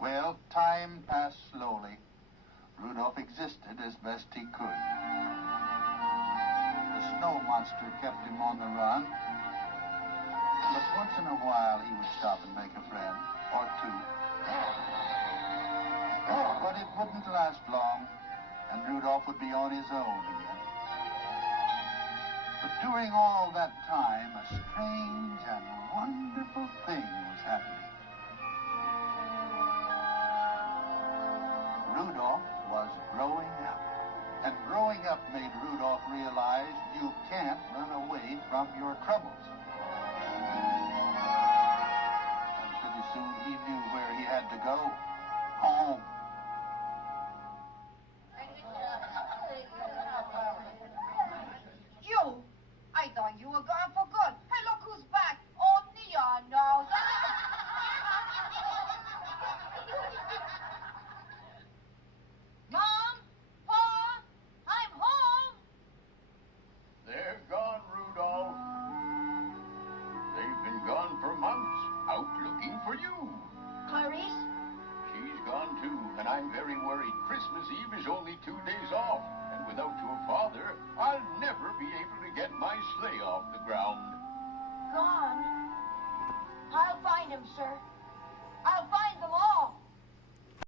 Well, time passed slowly. Rudolph existed as best he could. The snow monster kept him on the run. But once in a while he would stop and make a friend, or two. But it wouldn't last long, and Rudolph would be on his own again. But during all that time, a strange and wonderful thing was happening. Rudolph was growing up. And growing up made Rudolph realize you can't run away from your troubles. And pretty soon he knew where he had to go. Home. You? I thought you were gone for good. Hey, look who's back. Oh, Neon knows. Mom? Pa? I'm home. They're gone, Rudolph. They've been gone for months, out looking for you. Clarice? She's gone too, and I'm very worried. Christmas Eve is only 2 days off, and without your father, I'll never be able to get my sleigh off the ground. Gone? I'll find him, sir. I'll find them all.